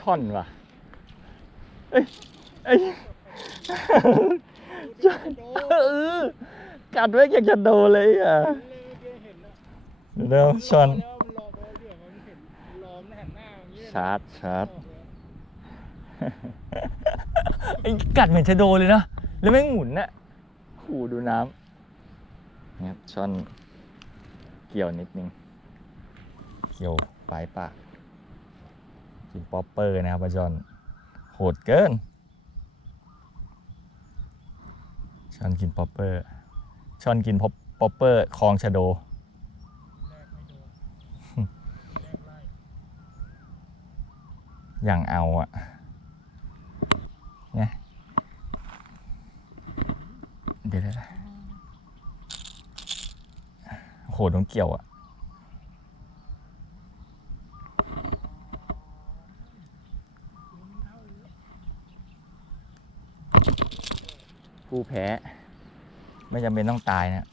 ช่อนว่ะเอ้ยเอ้ยช่อนเออกัดไว้อยากจะโดนเลยอะเดี๋ยวช่อนชาร์จชาร์จไอ้กัดเหมือนชะโดเลยเนาะแล้วแม่หมุนน่ะขู่ดูน้ำเนี่ยช่อนเกี่ยวนิดนึง เกี่ยวปลายปาก กินป๊อปเปอร์นะครับปลาจอนโหดเกินชอนกินป๊อปเปอร์ชอนกินป๊อปป๊อปเปอร์คลองชะโดอย่างเอาอะเนี่ยเดี๋ยวโหต้องเกี่ยวอะ ผู้แพ้ ไม่จำเป็นต้องตายนะ